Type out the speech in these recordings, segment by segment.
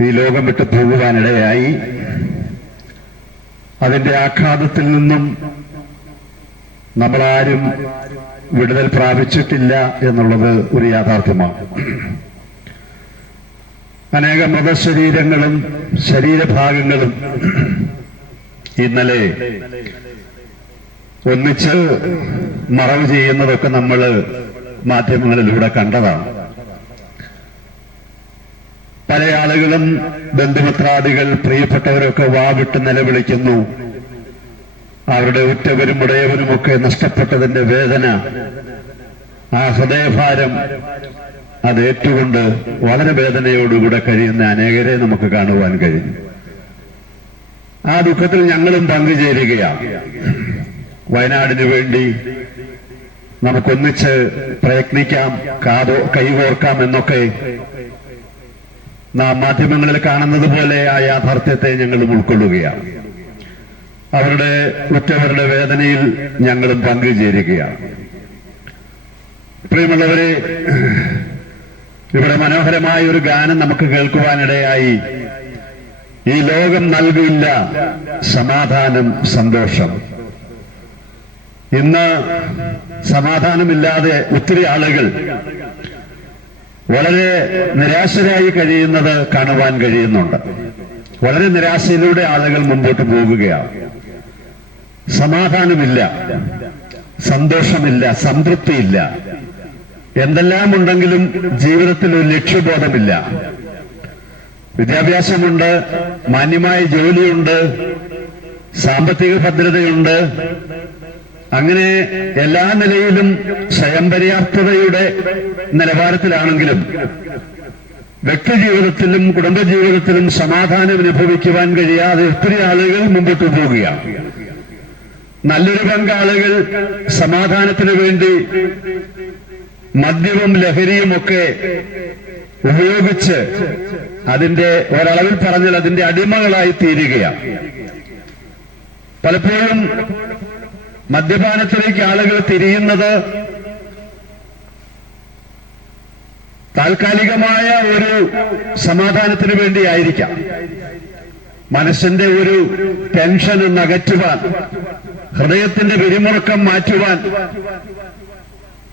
ഈ ലോകം വിട്ടു പോകുവാനിടയായി. അതിന്റെ ആഘാതത്തിൽ നിന്നും നമ്മളാരും വിടുതൽ പ്രാപിച്ചിട്ടില്ല എന്നുള്ളത് ഒരു യാഥാർത്ഥ്യമാണ്. അനേക മൃതശരീരങ്ങളും ശരീരഭാഗങ്ങളും ഇന്നലെ ഒന്നിച്ച് മറവ് ചെയ്യുന്നതൊക്കെ നമ്മൾ മാധ്യമങ്ങളിലൂടെ കണ്ടതാണ്. പല ആളുകളും ബന്ധുമിത്രാദികൾ പ്രിയപ്പെട്ടവരൊക്കെ വാവിട്ട് നിലവിളിക്കുന്നു. അവരുടെ ഉറ്റവരും ഉടയവനുമൊക്കെ നഷ്ടപ്പെട്ടതിന്റെ വേദന ആ ഹൃദയഭാരം അത് ഏറ്റുകൊണ്ട് വളരെ വേദനയോടുകൂടെ കഴിയുന്ന അനേകരെ നമുക്ക് കാണുവാൻ കഴിഞ്ഞു. ആ ദുഃഖത്തിൽ ഞങ്ങളും പങ്കുചേരുകയാണ്. വയനാടിനു വേണ്ടി നമുക്കൊന്നിച്ച് പ്രയത്നിക്കാം കാതോ കൈകോർക്കാം എന്നൊക്കെ നാം മാധ്യമങ്ങളിൽ കാണുന്നത് പോലെ ആ യാഥാർത്ഥ്യത്തെ ഞങ്ങൾ ഉൾക്കൊള്ളുകയാണ്. അവരുടെ ഉറ്റവരുടെ വേദനയിൽ ഞങ്ങളും പങ്കുചേരുകയാണ്. പ്രിയമുള്ളവരെ ഇവിടെ മനോഹരമായ ഒരു ഗാനം നമുക്ക് കേൾക്കുവാനിടയായി. ഈ ലോകം നൽകില്ല സമാധാനം സന്തോഷം. ഇന്ന് സമാധാനമില്ലാതെ ഒത്തിരി ആളുകൾ വളരെ നിരാശരായി കഴിയുന്നത് കാണുവാൻ കഴിയുന്നുണ്ട്. വളരെ നിരാശയിലൂടെ ആളുകൾ മുമ്പോട്ട് പോകുകയാണ്. സമാധാനമില്ല. സന്തോഷമില്ല. സംതൃപ്തിയില്ല. എന്തെല്ലാം ഉണ്ടെങ്കിലും ജീവിതത്തിൽ ഒരു ലക്ഷ്യബോധമില്ല. വിദ്യാഭ്യാസമുണ്ട് മാന്യമായ ജോലിയുണ്ട് സാമ്പത്തിക ഭദ്രതയുണ്ട് അങ്ങനെ എല്ലാ നിലയിലും സ്വയം പര്യാപ്തതയുടെ നിലവാരത്തിലാണെങ്കിലും വ്യക്തി ജീവിതത്തിലും കുടുംബജീവിതത്തിലും സമാധാനം അനുഭവിക്കുവാൻ കഴിയാതെ ഒത്തിരി ആളുകൾ മുമ്പോട്ട് പോവുകയാണ് നല്ലൊരു പങ്കാളുകൾ സമാധാനത്തിന് വേണ്ടി മദ്യവും ലഹരിയും ഒക്കെ ഉപയോഗിച്ച് അതിന്റെ ഒരളവിൽ പറഞ്ഞാൽ അതിന്റെ അടിമകളായി തീരുകയാണ്. പലപ്പോഴും മദ്യപാനത്തിലേക്ക് ആളുകൾ തിരിയുന്നത് താൽക്കാലികമായ ഒരു സമാധാനത്തിന് വേണ്ടിയായിരിക്കാം. മനസ്സിന്റെ ഒരു ടെൻഷൻ നകറ്റുവാൻ ഹൃദയത്തിന്റെ പിരിമുറുക്കം മാറ്റുവാൻ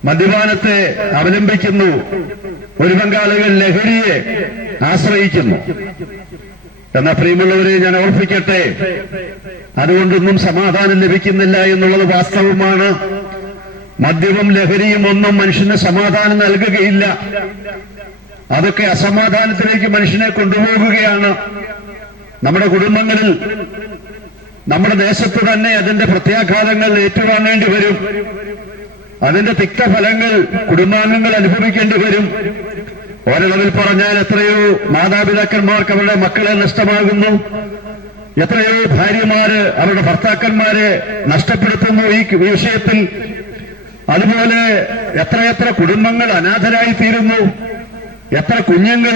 മദ്യപാനത്തെ അവലംബിക്കുന്നു. ഒരു പങ്കാളികൾ ലഹരിയെ ആശ്രയിക്കുന്നു. എന്നാൽ പ്രിയമുള്ളവരെ ഞാൻ ഓർപ്പിക്കട്ടെ. അതുകൊണ്ടൊന്നും സമാധാനം ലഭിക്കുന്നില്ല എന്നുള്ളത് വാസ്തവമാണ്. മദ്യവും ലഹരിയും ഒന്നും മനുഷ്യന് സമാധാനം നൽകുകയില്ല. അതൊക്കെ അസമാധാനത്തിലേക്ക് മനുഷ്യനെ കൊണ്ടുപോകുകയാണ്. നമ്മുടെ കുടുംബങ്ങളിൽ നമ്മുടെ ദേശത്ത് തന്നെ അതിന്റെ പ്രത്യാഘാതങ്ങൾ ഏറ്റുവാങ്ങേണ്ടി വരും. അതിന്റെ തിക്തഫലങ്ങൾ കുടുംബാംഗങ്ങൾ അനുഭവിക്കേണ്ടി വരും. ഒരളവിൽ പറഞ്ഞാൽ എത്രയോ മാതാപിതാക്കന്മാർക്ക് അവരുടെ മക്കളെ നഷ്ടമാകുന്നു. എത്രയോ ഭാര്യമാര് അവരുടെ ഭർത്താക്കന്മാരെ നഷ്ടപ്പെടുത്തുന്നു ഈ വിഷയത്തിൽ. അതുപോലെ എത്രയെത്ര കുടുംബങ്ങൾ അനാഥരായി തീരുന്നു എത്ര കുഞ്ഞുങ്ങൾ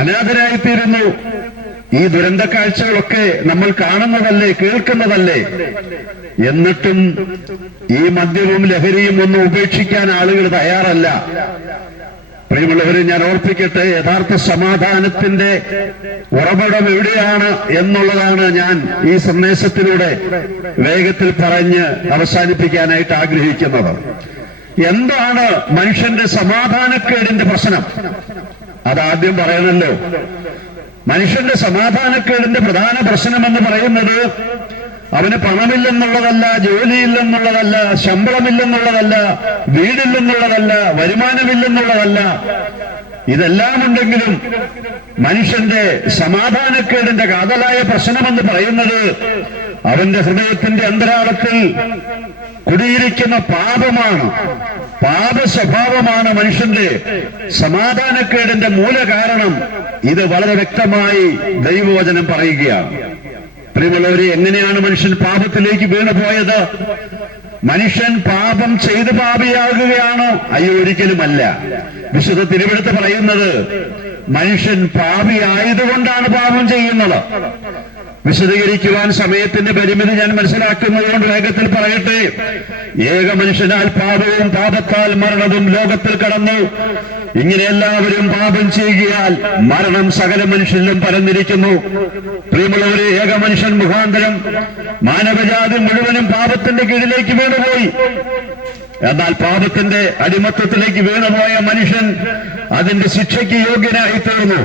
അനാഥരായി തീരുന്നു ഈ ദുരന്ത കാഴ്ചകളൊക്കെ നമ്മൾ കാണുന്നതല്ലേ കേൾക്കുന്നതല്ലേ? എന്നിട്ടും ഈ മദ്യവും ലഹരിയും ഒന്നും ഉപേക്ഷിക്കാൻ ആളുകൾ തയ്യാറല്ല. പ്രിയമുള്ളവരെ ഞാൻ ഓർപ്പിക്കട്ടെ യഥാർത്ഥ സമാധാനത്തിന്റെ ഉറവിടം എവിടെയാണ് എന്നുള്ളതാണ് ഞാൻ ഈ സന്ദേശത്തിലൂടെ വേഗത്തിൽ പറഞ്ഞ് അവസാനിപ്പിക്കാനായിട്ട് ആഗ്രഹിക്കുന്നത്. എന്താണ് മനുഷ്യന്റെ സമാധാനക്കേടിന്റെ പ്രശ്നം? അതാദ്യം പറയണല്ലോ. മനുഷ്യന്റെ സമാധാനക്കേടിന്റെ പ്രധാന പ്രശ്നം എന്ന് പറയുന്നത് അവന് പണമില്ലെന്നുള്ളതല്ല ജോലിയില്ലെന്നുള്ളതല്ല ശമ്പളമില്ലെന്നുള്ളതല്ല വീടില്ലെന്നുള്ളതല്ല വരുമാനമില്ലെന്നുള്ളതല്ല. ഇതെല്ലാം ഉണ്ടെങ്കിലും മനുഷ്യന്റെ സമാധാനക്കേടിന്റെ കാതലായ പ്രശ്നമെന്ന് പറയുന്നത് അവന്റെ ഹൃദയത്തിന്റെ അന്തരാളത്തിൽ കുടിയിരിക്കുന്ന പാപമാണ്. പാപ സ്വഭാവമാണ് മനുഷ്യന്റെ സമാധാനക്കേടിന്റെ മൂല കാരണം ഇത് വളരെ വ്യക്തമായി ദൈവവചനം പറയുകയാണ്. പ്രിയമുള്ളവരെ എങ്ങനെയാണ് മനുഷ്യൻ പാപത്തിലേക്ക് വീണുപോയത്? മനുഷ്യൻ പാപം ചെയ്ത് പാപിയാകുകയാണോ. അയ്യോ ഒരിക്കലുമല്ല. വിശുദ്ധ തിരുവെടുത്ത് പറയുന്നത് മനുഷ്യൻ പാപിയായതുകൊണ്ടാണ് പാപം ചെയ്യുന്നത്. വിശദീകരിക്കുവാൻ സമയത്തിന്റെ പരിമിതി ഞാൻ മനസ്സിലാക്കുന്നതുകൊണ്ട് വേഗത്തിൽ പറയട്ടെ. ഏക മനുഷ്യനാൽ പാപവും പാപത്താൽ മരണവും ലോകത്തിൽ കടന്നു. ഇങ്ങനെ എല്ലാവരും പാപം ചെയ്യുകയാൽ മരണം സകല മനുഷ്യരിലും പരന്നിരിക്കുന്നു. പ്രിയമുള്ളവരെ ഏക മനുഷ്യൻ മുഖാന്തരം മാനവജാതി മുഴുവനും പാപത്തിന്റെ കീഴിലേക്ക് വീണുപോയി. എന്നാൽ പാപത്തിന്റെ അടിമത്തത്തിലേക്ക് വീണുപോയ മനുഷ്യൻ അതിന്റെ ശിക്ഷയ്ക്ക് യോഗ്യനായി തീർന്നു.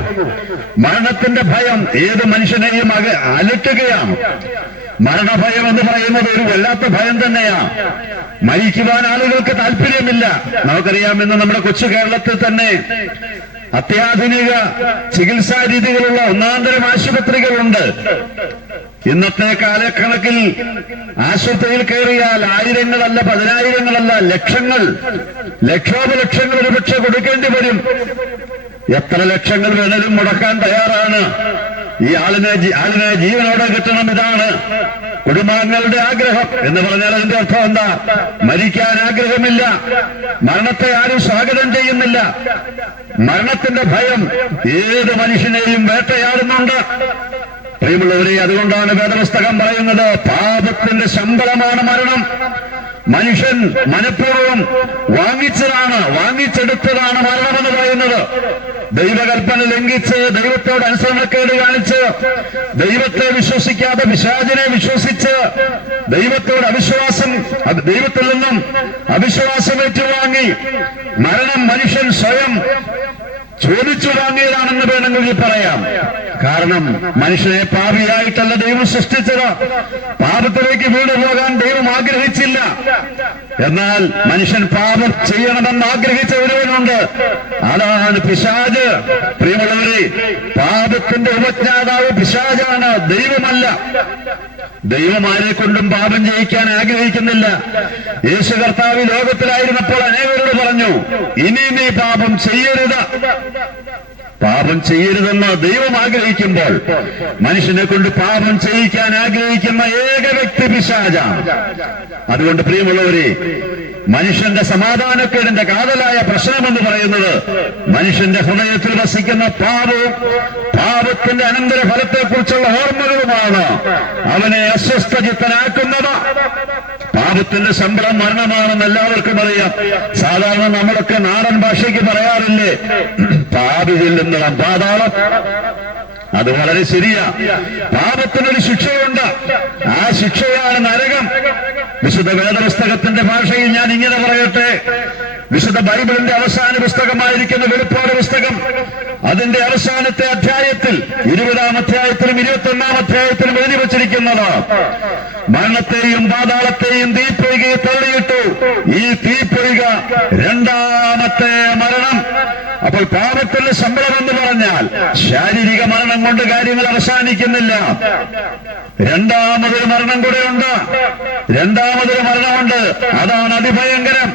മരണത്തിന്റെ ഭയം ഏത് മനുഷ്യനെയും അക അലട്ടുകയാണ്. മരണഭയം എന്ന് പറയുന്നത് ഒരു വല്ലാത്ത ഭയം തന്നെയാ. മരിക്കുവാൻ ആളുകൾക്ക് താല്പര്യമില്ല. നമുക്കറിയാമെന്ന് നമ്മുടെ കൊച്ചു കേരളത്തിൽ തന്നെ അത്യാധുനിക ചികിത്സാ രീതികളുള്ള ഒന്നാന്തരം ആശുപത്രികളുണ്ട്. ഇന്നത്തെ കാലക്കണക്കിൽ ആശുപത്രിയിൽ കയറിയാൽ ആയിരങ്ങളല്ല പതിനായിരങ്ങളല്ല ലക്ഷങ്ങൾ ലക്ഷോപലക്ഷങ്ങൾ ഒരുപക്ഷെ കൊടുക്കേണ്ടി വരും. എത്ര ലക്ഷങ്ങൾ വേണേലും മുടക്കാൻ തയ്യാറാണ്. ഈ ആളിനെ ആളിനെ ജീവനോടെ കിട്ടണം ഇതാണ് കുടുംബാംഗങ്ങളുടെ ആഗ്രഹം എന്ന് പറഞ്ഞാൽ അതിന്റെ അർത്ഥം എന്താ? മരിക്കാൻ ആഗ്രഹമില്ല. മരണത്തെ ആരും സ്വാഗതം ചെയ്യുന്നില്ല. മരണത്തിന്റെ ഭയം ഏത് മനുഷ്യനെയും വേട്ടയാടുന്നുണ്ട്. പ്രിയമുള്ളവരെ അതുകൊണ്ടാണ് വേദപുസ്തകം പറയുന്നത് പാപത്തിന്റെ ശമ്പളമാണ് മരണം. മനുഷ്യൻ മനഃപൂർവം വാങ്ങിച്ചതാണ് വാങ്ങിച്ചെടുത്തതാണ് മരണമെന്ന് പറയുന്നത്. ദൈവകൽപ്പന ലംഘിച്ച് ദൈവത്തോട് അനുസരണക്കേട് കാണിച്ച് ദൈവത്തെ വിശ്വസിക്കാതെ പിശാചിനെ വിശ്വസിച്ച് ദൈവത്തോട് അവിശ്വാസം ദൈവത്തിൽ നിന്നും അവിശ്വാസം ഏറ്റുവാങ്ങി മരണം മനുഷ്യൻ സ്വയം ചോദിച്ചു വാങ്ങിയതാണെന്ന് വേണമെങ്കിൽ പറയാം. കാരണം മനുഷ്യനെ പാപിയായിട്ടല്ല ദൈവം സൃഷ്ടിച്ചത്. പാപത്തിലേക്ക് വീട് പോകാൻ ദൈവം ആഗ്രഹിച്ചില്ല. എന്നാൽ മനുഷ്യൻ പാപം ചെയ്യണമെന്ന് ആഗ്രഹിച്ച ഒരുവനുണ്ട്. അതാണ് പിശാജ്. പ്രിയമുള്ളവരെ പാപത്തിന്റെ ഉപജ്ഞാതാവ് പിശാജാണ്. ദൈവമല്ല. ദൈവമാരെ കൊണ്ടും പാപം ചെയ്യിക്കാൻ ആഗ്രഹിക്കുന്നില്ല. യേശു കർത്താവ് ലോകത്തിലായിരുന്നപ്പോൾ അനേകരോട് പറഞ്ഞു ഇനി നീ പാപം ചെയ്യരുത്. പാപം ചെയ്യരുതെന്ന് ദൈവം ആഗ്രഹിക്കുമ്പോൾ മനുഷ്യനെ കൊണ്ട് പാപം ചെയ്യിക്കാൻ ആഗ്രഹിക്കുന്ന ഏക വ്യക്തി പിശാചാണ്. അതുകൊണ്ട് പ്രിയമുള്ളവരെ മനുഷ്യന്റെ സമാധാനക്കേടിന്റെ കാതലായ പ്രശ്നമെന്ന് പറയുന്നത് മനുഷ്യന്റെ ഹൃദയത്തിൽ വസിക്കുന്ന പാപവും പാപത്തിന്റെ അനന്തര ഫലത്തെക്കുറിച്ചുള്ള ഓർമ്മകളുമാണ് അവനെ അസ്വസ്ഥചിത്തനാക്കുന്നത്. പാപത്തിന്റെ ശമ്പളം മരണമാണെന്ന് എല്ലാവർക്കും അറിയാം. സാധാരണ നമ്മളൊക്കെ നാടൻ ഭാഷയ്ക്ക് പറയാറില്ലേ? പാപി ചെല്ലുന്നതാണ് പാതാളം. അത് വളരെ ശരിയാ. പാപത്തിനൊരു ശിക്ഷയുണ്ട്. ആ ശിക്ഷയാണ് നരകം. വിശുദ്ധ വേദപുസ്തകത്തിന്റെ ഭാഷയിൽ ഞാൻ ഇങ്ങനെ പറയട്ടെ. വിശുദ്ധ ബൈബിളിന്റെ അവസാന പുസ്തകമായിരിക്കുന്ന വെളിപ്പാട് പുസ്തകം. അതിന്റെ അവസാനത്തെ അധ്യായത്തിൽ ഇരുപതാം അധ്യായത്തിലും ഇരുപത്തി ഒന്നാം അധ്യായത്തിലും എഴുതി വച്ചിരിക്കുന്നത്. മരണത്തെയും പാതാളത്തെയും തീപ്പൊയ്കയെ തള്ളിയിട്ടു. ഈ തീപ്പൊയ്ക രണ്ടാമത്തെ മരണം. അപ്പോൾ പാപത്തിന്റെ ശമ്പളം എന്ന് പറഞ്ഞാൽ ശാരീരിക മരണം കൊണ്ട് കാര്യങ്ങൾ അവസാനിക്കുന്നില്ല. രണ്ടാമതൊരു മരണം കൂടെ ഉണ്ട്. രണ്ടാമതൊരു മരണമുണ്ട്. അതാണ് അതിഭയങ്കരം.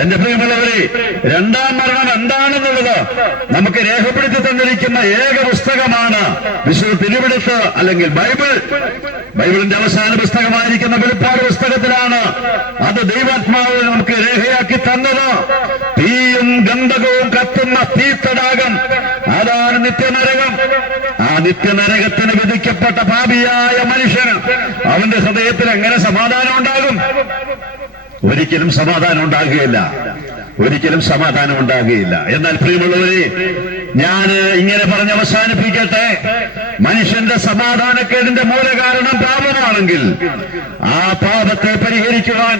എന്റെ പ്രിയമുള്ളവരെ രണ്ടാം മരണം എന്താണെന്നുള്ളത് നമുക്ക് രേഖപ്പെടുത്തി തന്നിരിക്കുന്ന ഏക പുസ്തകമാണ്. വിശുദ്ധ തിരുവിടുത്ത് അല്ലെങ്കിൽ ബൈബിൾ. ബൈബിളിന്റെ അവസാന പുസ്തകമായിരിക്കുന്ന വെളിപ്പാട് പുസ്തകത്തിലാണ് അത് ദൈവാത്മാവ് നമുക്ക് രേഖയാക്കി തന്നത്. തീയും ഗന്ധകവും കത്തുന്ന തീത്തടാകം അതാണ് നിത്യനരകം. ആ നിത്യനരകത്തിന് വിധിക്കപ്പെട്ട പാപിയായ മനുഷ്യന് അവന്റെ ഹൃദയത്തിൽ എങ്ങനെ സമാധാനം ഉണ്ടാകും? ഒരിക്കലും സമാധാനം ഉണ്ടാകുകയില്ല. ഒരിക്കലും സമാധാനം ഉണ്ടാകുകയില്ല എന്നാൽ പ്രിയമുള്ളവരെ ഞാൻ ഇങ്ങനെ പറഞ്ഞ് അവസാനിപ്പിക്കട്ടെ. മനുഷ്യന്റെ സമാധാനക്കേടിന്റെ മൂലകാരണം പാപമാണെങ്കിൽ ആ പാപത്തെ പരിഹരിക്കുവാൻ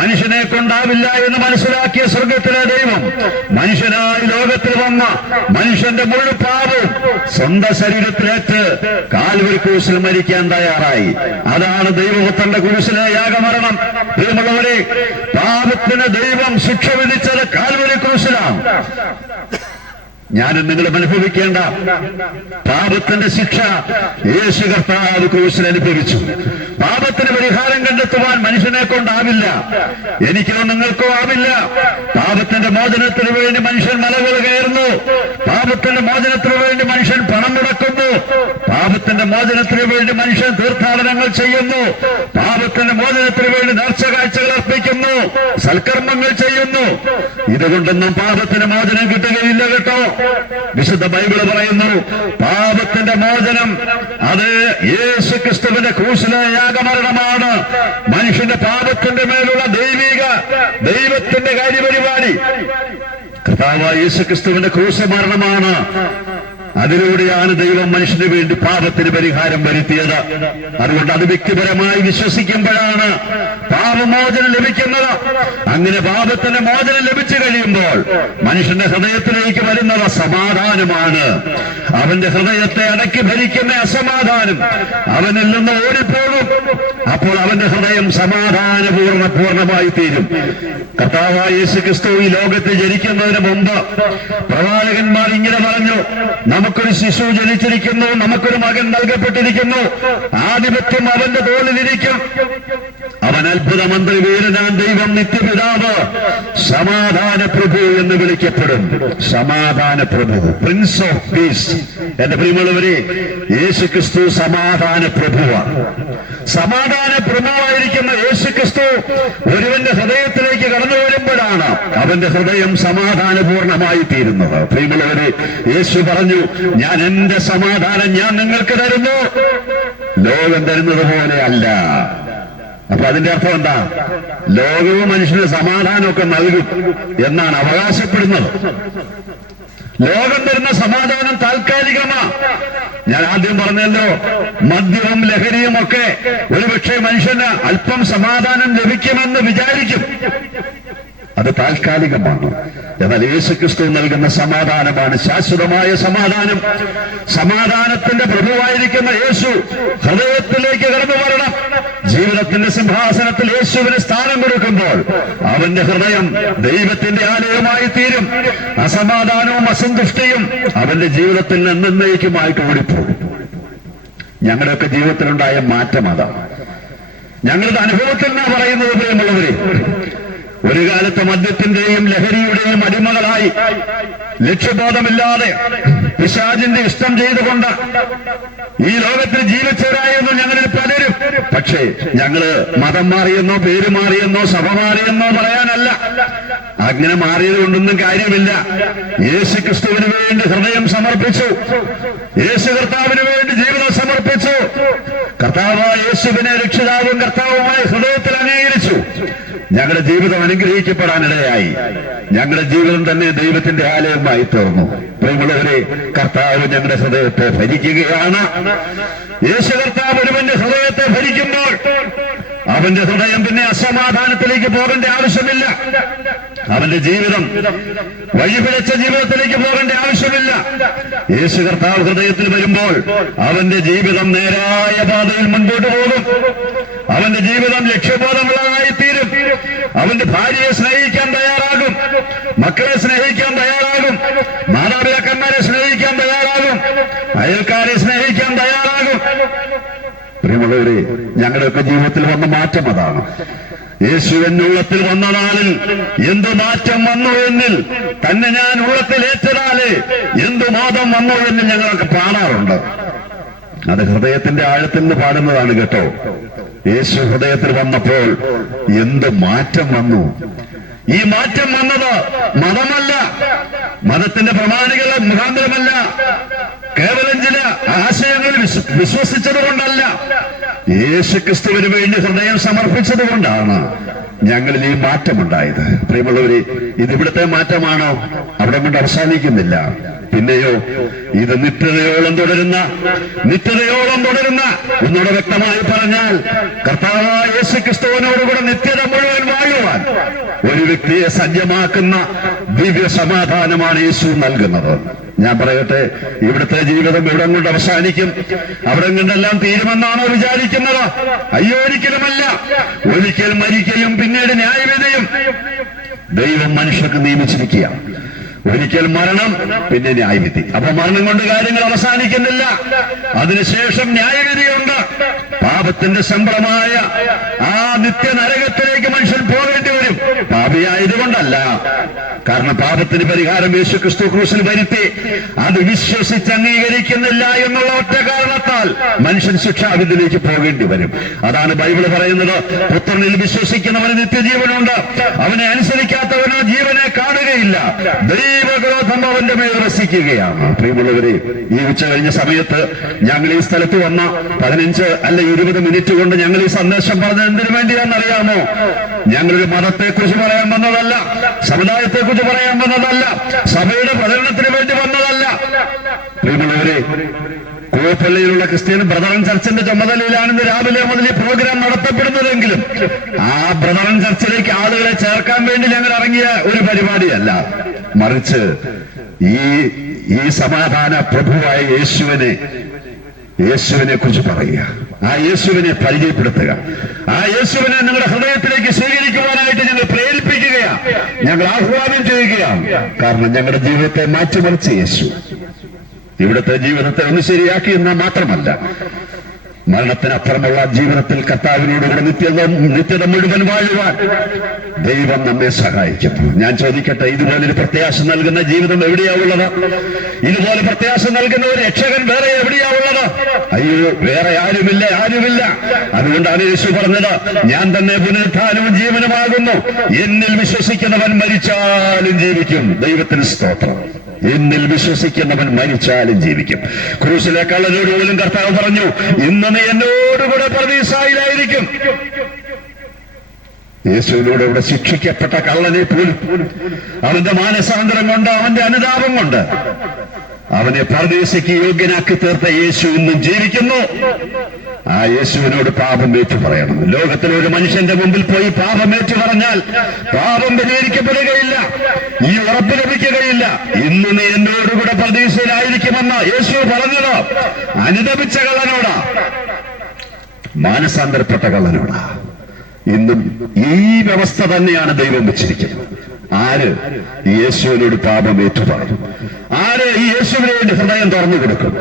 മനുഷ്യനെ കൊണ്ടാവില്ല എന്ന് മനസ്സിലാക്കിയ സ്വർഗത്തിലെ ദൈവം മനുഷ്യനായി ലോകത്തിൽ വന്ന മനുഷ്യന്റെ മുഴു പാപവും സ്വന്തം ശരീരത്തിലേറ്റ് കാൽവരി ക്രൂശിൽ മരിക്കാൻ തയ്യാറായി. അതാണ് ദൈവപുത്രന്റെ കുരിശിലെ യാഗമരണം. പ്രിയമുള്ളവരെ പാപത്തിന് ദൈവം ശിക്ഷ വിധിച്ചത് കാൽവരി ക്രൂശിലാണ്. ഞാനും നിങ്ങളും അനുഭവിക്കേണ്ട പാപത്തിന്റെ ശിക്ഷ യേശു കർത്താവ് ക്രൂശിൽ അനുഭവിച്ചു. പാപത്തിന് പരിഹാരം കണ്ടെത്തുവാൻ മനുഷ്യനെ കൊണ്ടാവില്ല. എനിക്കോ നിങ്ങൾക്കോ ആവില്ല. പാപത്തിന്റെ മോചനത്തിന് വേണ്ടി മനുഷ്യൻ മലകൾ കയറുന്നു. പാപത്തിന്റെ മോചനത്തിന് വേണ്ടി മനുഷ്യൻ പണം മുടക്കുന്നു. പാപത്തിന്റെ മോചനത്തിന് വേണ്ടി മനുഷ്യൻ തീർത്ഥാടനങ്ങൾ ചെയ്യുന്നു. പാപത്തിന്റെ മോചനത്തിന് വേണ്ടി നേർച്ച കാഴ്ചകൾ അർപ്പിക്കുന്നു. സൽക്കർമ്മങ്ങൾ ചെയ്യുന്നു. ഇതുകൊണ്ടൊന്നും പാപത്തിന് മോചനം കിട്ടുകയില്ല കേട്ടോ. വിശുദ്ധ ബൈബിൾ പറയുന്നു പാപത്തിന്റെ മോചനം അത് യേശു ക്രിസ്തുവിന്റെ ക്രൂശിലെ യാഗമരണമാണ്. മനുഷ്യന്റെ പാപത്തിന്റെ മേലുള്ള ദൈവിക ദൈവത്തിന്റെ കാര്യപരിപാടി. കർത്താവ് യേശു ക്രിസ്തുവിന്റെ ക്രൂശ മരണമാണ് അതിലൂടെയാണ് ദൈവം മനുഷ്യന് വേണ്ടി പാപത്തിന് പരിഹാരം വരുത്തിയത്. അതുകൊണ്ട് അത് വ്യക്തിപരമായി വിശ്വസിക്കുമ്പോഴാണ് പാപമോചനം ലഭിക്കുന്നത്. അങ്ങനെ പാപത്തിന് മോചനം ലഭിച്ചു കഴിയുമ്പോൾ മനുഷ്യന്റെ ഹൃദയത്തിലേക്ക് വരുന്നത് സമാധാനമാണ്. അവന്റെ ഹൃദയത്തെ അടക്കി ഭരിക്കുന്ന അസമാധാനം അവനിൽ നിന്ന് ഓടിപ്പോകും. അപ്പോൾ അവന്റെ ഹൃദയം സമാധാനപൂർണ പൂർണമായി തീരും. കർത്താവായ യേശു ക്രിസ്തു ഈ ലോകത്ത് ജനിക്കുന്നതിന് മുമ്പ് പ്രവാചകന്മാർ ഇങ്ങനെ പറഞ്ഞു നമുക്കൊരു ശിശു ജനിച്ചിരിക്കുന്നു നമുക്കൊരു മകൻ നൽകപ്പെട്ടിരിക്കുന്നു. ആധിപത്യം അവന്റെ തോളിലിരിക്കും അവൻ അത്ഭുത മന്ത്രി വീരനാൻ ദൈവം നിത്യപിതാവ് സമാധാന പ്രഭു എന്ന് വിളിക്കപ്പെടും. സമാധാന പ്രഭു പ്രിൻസ് ഓഫ് പീസ് എന്റെ പ്രിയമുള്ളവരെ യേശു ക്രിസ്തു സമാധാന പ്രഭുവാണ്. സമാധാന പ്രഭുവായിരിക്കുന്ന യേശു ക്രിസ്തു ഒരുവന്റെ ഹൃദയത്തിലേക്ക് കടന്നു വരുമ്പോഴാണ് അവന്റെ ഹൃദയം സമാധാനപൂർണമായി തീരുന്നത്. പ്രിയമുള്ളവരെ യേശു പറഞ്ഞു ഞാൻ എന്റെ സമാധാനം ഞാൻ നിങ്ങൾക്ക് തരുന്നു. ലോകം തരുന്നത് പോലെ അല്ല. അപ്പൊ അതിന്റെ അർത്ഥം എന്താ? ലോകവും മനുഷ്യന് സമാധാനമൊക്കെ നൽകും എന്നാണ് അവകാശപ്പെടുന്നത്. ലോകം തരുന്ന സമാധാനം താൽക്കാലികമാ. ഞാൻ ആദ്യം പറഞ്ഞല്ലോ മദ്യവും ലഹരിയും ഒക്കെ ഒരുപക്ഷെ മനുഷ്യന് അല്പം സമാധാനം ലഭിക്കുമെന്ന് വിചാരിക്കും. അത് താൽക്കാലികമാണ്. എന്നാൽ യേശുക്രിസ്തു നൽകുന്ന സമാധാനമാണ്. ശാശ്വതമായ സമാധാനം. സമാധാനത്തിന്റെ പ്രഭുവായിരിക്കുന്ന യേശു ഹൃദയത്തിലേക്ക് കടന്നു വരണം. ജീവിതത്തിന്റെ സിംഹാസനത്തിൽ യേശുവിന് സ്ഥാനം കൊടുക്കുമ്പോൾ അവന്റെ ഹൃദയം ദൈവത്തിന്റെ ആലയമായി തീരും. അസമാധാനവും അസന്തുഷ്ടിയും അവന്റെ ജീവിതത്തിൽ എന്നേക്കുമായിട്ട് ഓടിപ്പോകും ഞങ്ങളുടെയൊക്കെ ജീവിതത്തിലുണ്ടായ മാറ്റം അതാണ് ഞങ്ങളുടെ അനുഭവത്തിൽ നിന്നാ പറയുന്നത് പ്രിയമുള്ളവരെ ഒരു കാലത്ത് മദ്യത്തിന്റെയും ലഹരിയുടെയും അടിമകളായി ലക്ഷ്യബോധമില്ലാതെ പിശാജിന്റെ ഇഷ്ടം ചെയ്തുകൊണ്ട് ഈ ലോകത്തിൽ ജീവിച്ചവരായിരുന്നു ഞങ്ങളിൽ പലരും. പക്ഷേ ഞങ്ങൾ മതം മാറിയെന്നോ പേര് മാറിയെന്നോ സഭ മാറിയെന്നോ പറയാനല്ല. അങ്ങനെ മാറിയത് കൊണ്ടൊന്നും കാര്യമില്ല. യേശു ക്രിസ്തുവിന് വേണ്ടി ഹൃദയം സമർപ്പിച്ചു. യേശു കർത്താവിന് വേണ്ടി ജീവിതം സമർപ്പിച്ചു. കർത്താവായ യേശുവിനെ രക്ഷിതാവും കർത്താവുമായി ഹൃദയത്തിൽ അംഗീകരിച്ചു. ഞങ്ങളുടെ ജീവിതം അനുഗ്രഹിക്കപ്പെടാനിടയായി. ഞങ്ങളുടെ ജീവിതം തന്നെ ദൈവത്തിന്റെ ആലയമായി തീർന്നു. പ്രിയമുള്ളവരെ കർത്താവ് ഞങ്ങളുടെ ഹൃദയത്തെ ഭരിക്കുകയാണ്. യേശു കർത്താവ് ഒരുവന്റെ ഹൃദയത്തെ ഭരിക്കുമ്പോൾ അവന്റെ ഹൃദയം പിന്നെ അസമാധാനത്തിലേക്ക് പോകേണ്ട ആവശ്യമില്ല. അവന്റെ ജീവിതം വഴിപിഴച്ച ജീവിതത്തിലേക്ക് പോകേണ്ട ആവശ്യമില്ല. യേശു കർത്താവ് ഹൃദയത്തിൽ വരുമ്പോൾ അവന്റെ ജീവിതം നേരായ പാതയിൽ മുൻപോട്ട് പോകും. അവന്റെ ജീവിതം ലക്ഷ്യബോധമുള്ളതായി അവന്റെ ഭാര്യയെ സ്നേഹിക്കാൻ തയ്യാറാകും. മക്കളെ സ്നേഹിക്കാൻ തയ്യാറാകും. മാതാപിതാക്കന്മാരെ സ്നേഹിക്കാൻ തയ്യാറാകും. അയൽക്കാരെ സ്നേഹിക്കാൻ തയ്യാറാകും. പ്രിയമുള്ളവരെ ഞങ്ങളുടെയൊക്കെ ജീവിതത്തിൽ വന്ന മാറ്റം അതാണ്. യേശു എന്നുള്ളത്തിൽ വന്ന നാളിൽ എന്തു മാറ്റം വന്നു എന്നിൽ തന്നെ ഞാൻ ഉള്ളത്തിൽ ഏറ്റതാൽ എന്തു മോദം വന്നു എന്ന് ഞങ്ങളൊക്കെ പാടാറുണ്ട് അത് ഹൃദയത്തിന്റെ ആഴത്തിൽ നിന്ന് പാടുന്നതാണ് കേട്ടോ. യേശു ഹൃദയത്തിൽ വന്നപ്പോൾ എന്ത് മാറ്റം വന്നു? ഈ മാറ്റം വന്നത് മതമല്ല. മതത്തിന്റെ പ്രമാണികളെ മുഖാന്തരമല്ല. കേവലം ചില ആശയങ്ങൾ വിശ്വ- വിശ്വസിച്ചത് കൊണ്ടല്ല യേശു ക്രിസ്തുവിന് വേണ്ടി ഹൃദയം സമർപ്പിച്ചത് കൊണ്ടാണ് ഞങ്ങളിൽ ഈ മാറ്റമുണ്ടായത്. പ്രിയമുള്ളവര് ഇത് ഇവിടുത്തെ മാറ്റമാണോ? അവിടെ കൊണ്ട് അവസാനിക്കുന്നില്ല. പിന്നെയോ ഇത് നിത്യതയോളം തുടരുന്ന നിത്യതയോളം തുടരുന്ന ഒന്നുകൂടെ വ്യക്തമായി പറഞ്ഞാൽ കർത്താവായ യേശു ക്രിസ്തുവിനോടുകൂടെ നിത്യത മുഴുവൻ വാഴുവാൻ ഒരു വ്യക്തിയെ സജ്ജമാക്കുന്ന ദിവ്യ സമാധാനമാണ് യേശു നൽകുന്നത്. ഞാൻ പറയട്ടെ ഇവിടുത്തെ ജീവിതം ഇവിടം കൊണ്ട് അവസാനിക്കും. അവിടെ കൊണ്ടെല്ലാം തീരുമെന്നാണോ വിചാരിക്കുന്നത്? അയ്യോ ഒരിക്കലുമല്ല. ഒരിക്കൽ മരിക്കലും പിന്നീട് ന്യായവിധയും. ദൈവം മനുഷ്യർക്ക് നിയമിച്ചിരിക്കുക. ഒരിക്കൽ മരണം പിന്നെ ന്യായവിധി. അപ്പൊ മരണം കൊണ്ട് കാര്യങ്ങൾ അവസാനിക്കുന്നില്ല. അതിനുശേഷം ന്യായവിധിയുണ്ട്. പാപത്തിന്റെ ശമ്പളമായ ആ നിത്യ നരകത്തിലേക്ക് മനുഷ്യൻ പോകേണ്ടി വരും. പാപിയായതുകൊണ്ടല്ല. കാരണം പാപത്തിന് പരിഹാരം യേശു ക്രിസ്തു ക്രൂസിൽ വരുത്തി. അത് വിശ്വസിച്ച് അംഗീകരിക്കുന്നില്ല എന്നുള്ള ഒറ്റ കാരണത്താൽ മനുഷ്യൻ ശിക്ഷാവിധിയിലേക്ക് പോകേണ്ടി വരും. അതാണ് ബൈബിൾ പറയുന്നത്. പുത്രനിൽ വിശ്വസിക്കുന്നവന് നിത്യജീവനുണ്ട്. അവനെ അനുസരിക്കാത്തവനോ ജീവനെ കാണുകയില്ല. ദൈവക്രോധം അവന്റെ മേൽ വസിക്കുകയാണ് പ്രിയമുള്ളവരെ ഈ ഉച്ച കഴിഞ്ഞ സമയത്ത് ഞങ്ങൾ ഈ സ്ഥലത്ത് വന്ന പതിനഞ്ച് അല്ല ഇരുപത് മിനിറ്റ് കൊണ്ട് ഞങ്ങൾ ഈ സന്ദേശം പറഞ്ഞത് എന്തിനു വേണ്ടിയാണെന്നറിയാമോ? ഞങ്ങളൊരു മതത്തെ കുറിച്ച് പറയാൻ വന്നതല്ല. സമുദായത്തെ കുറിച്ച് പറയാൻ വന്നതല്ല സഭയുടെ പ്രചരണത്തിന് വേണ്ടി വന്നതല്ല. പ്രിയമുള്ളവരെ ക്രിസ്ത്യൻ ബ്രദറൻ ചർച്ചിന്റെ ചുമതലയിലാണ് ഇന്ന് രാവിലെ മുതൽ ഈ പ്രോഗ്രാം നടത്തപ്പെടുന്നതെങ്കിലും ആ ബ്രദറൻ ചർച്ചിലേക്ക് ആളുകളെ ചേർക്കാൻ വേണ്ടി ഞങ്ങൾ ഇറങ്ങിയ ഒരു പരിപാടിയല്ല. മറിച്ച് ഈ ഈ സമാധാന പ്രഭുവായ യേശുവിനെ യേശുവിനെ കുറിച്ച് പറയുക. ആ യേശുവിനെ പരിചയപ്പെടുത്തുക. ആ യേശുവിനെ നിങ്ങളുടെ ഹൃദയത്തിലേക്ക് സ്വീകരിക്കുവാനായിട്ട് ഞങ്ങൾ ഞങ്ങൾ ആഹ്വാനം ചെയ്യുകയാണ്. കാരണം ഞങ്ങളുടെ ജീവിതത്തെ മാറ്റിമറിച്ച് യേശു. ഇവിടുത്തെ ജീവിതത്തെ ഒന്ന് ശരിയാക്കി എന്നാൽ മാത്രമല്ല മരണത്തിനപ്പുറമുള്ള ജീവിതത്തിൽ കർത്താവിനോടുകൂടെ നിത്യത നിത്യത മുഴുവൻ വാഴുവാൻ ദൈവം നമ്മെ സഹായിക്കുന്നു ഞാൻ ചോദിക്കട്ടെ ഇതുപോലൊരു പ്രത്യാശ നൽകുന്ന ജീവിതം എവിടെയാ ഉള്ളത്? ഇതുപോലെ പ്രത്യാശ നൽകുന്ന ഒരു രക്ഷകൻ വേറെ എവിടെയാ ഉള്ളത്? അയ്യോ വേറെ ആരുമില്ല ആരുമില്ല. അതുകൊണ്ടാണ് യേശു പറഞ്ഞത് ഞാൻ തന്നെ പുനരുദ്ധാനവും ജീവനുമാകുന്നു. എന്നിൽ വിശ്വസിക്കുന്നവൻ മരിച്ചാലും ജീവിക്കും. ദൈവത്തിന് സ്തോത്രം. എന്നിൽ വിശ്വസിക്കുന്നവൻ മരിച്ചാലും ജീവിക്കും. ക്രൂശിലെ കള്ളനോട് പോലും കർത്താവ് പറഞ്ഞു ഇന്ന് നീ എന്നോടുകൂടെ പ്രതീക്ഷയിലായിരിക്കും. യേശുവിലൂടെ ഇവിടെ ശിക്ഷിക്കപ്പെട്ട കള്ളനെ പോലും അവന്റെ മാനസാന്തരം കൊണ്ട് അവന്റെ അനുതാപം കൊണ്ട് അവനെ പരദേശയ്ക്ക് യോഗ്യനാക്കി തീർത്ത യേശു ഇന്നും ജീവിക്കുന്നു. ആ യേശുവിനോട് പാപം ഏറ്റു പറയണം. ലോകത്തിലെ ഒരു മനുഷ്യന്റെ മുമ്പിൽ പോയി പാപം ഏറ്റു പറഞ്ഞാൽ പാപം പരിഹരിക്കപ്പെടുകയില്ല ഈ ഉറപ്പ് ലഭിക്കുകയില്ല. ഇന്ന് നീ എന്നോടുകൂടെ പ്രതീക്ഷയിലായിരിക്കുമെന്ന് യേശു പറഞ്ഞത്. അനുദപിച്ച കള്ളനോടാ. മാനസാന്തരപ്പെട്ട കള്ളനോടാ. ഇന്നും ഈ വ്യവസ്ഥ തന്നെയാണ് ദൈവം വെച്ചിരിക്കുന്നത്. ആര്? യേശുവിനോട് പാപം ഏറ്റുപറയും. ആര് ഈ യേശുവിന് വേണ്ടി ഹൃദയം തുറന്നു കൊടുക്കും?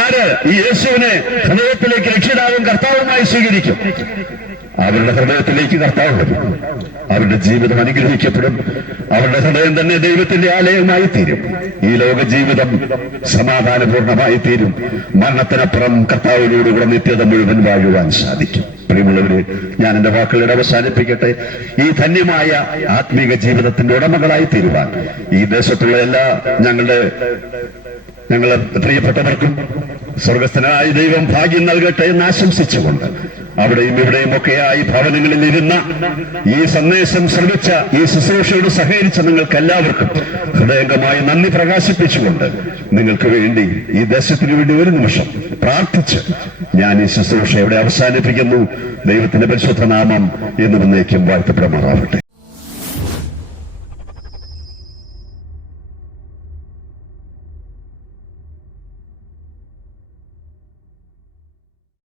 ആര് ഈ യേശുവിനെ ഹൃദയത്തിലേക്ക് രക്ഷിതാവും കർത്താവുമായി സ്വീകരിക്കും? അവരുടെ ഹൃദയത്തിലേക്ക് കർത്താവ് വരും. അവരുടെ ജീവിതം അനുഗ്രഹിക്കപ്പെടും. അവരുടെ ഹൃദയം തന്നെ ദൈവത്തിന്റെ ആലയമായി തീരും. ഈ ലോക ജീവിതം സമാധാനപൂർണമായി തീരും മരണത്തിനപ്പുറം കർത്താവിനോടുകൂടെ നിത്യത മുഴുവൻ വാഴുവാൻ സാധിക്കും. പ്രിയമുള്ളവര് ഞാൻ എന്റെ വാക്കുകളുടെ അവസാനിപ്പിക്കട്ടെ. ഈ ധന്യമായ ആത്മീക ജീവിതത്തിന്റെ ഉടമകളായി തീരുവാൻ ഈ ദേശത്തുള്ള എല്ലാ ഞങ്ങളുടെ ഞങ്ങളെ പ്രിയപ്പെട്ടവർക്കും സ്വർഗസ്ഥനായ ദൈവം ഭാഗ്യം നൽകട്ടെ എന്ന് ആശംസിച്ചുകൊണ്ട് അവിടെയും ഇവിടെയും ഒക്കെയായി ഭവനങ്ങളിൽ ഇരുന്ന ഈ സന്ദേശം ശ്രമിച്ച ഈ ശുശ്രൂഷയോട് സഹകരിച്ച നിങ്ങൾക്ക് എല്ലാവർക്കും ഹൃദയംഗമായി നന്ദി പ്രകാശിപ്പിച്ചുകൊണ്ട് നിങ്ങൾക്ക് വേണ്ടി ഈ ദേശത്തിന് വേണ്ടി ഒരു നിമിഷം പ്രാർത്ഥിച്ച് ഞാൻ ഈ ശുശ്രൂഷ ഇവിടെ അവസാനിപ്പിക്കുന്നു? ദൈവത്തിന്റെ പരിശുദ്ധ നാമം എന്ന് വന്നേക്കും വാഴ്ത്തപ്പെടുമാറാവട്ടെ.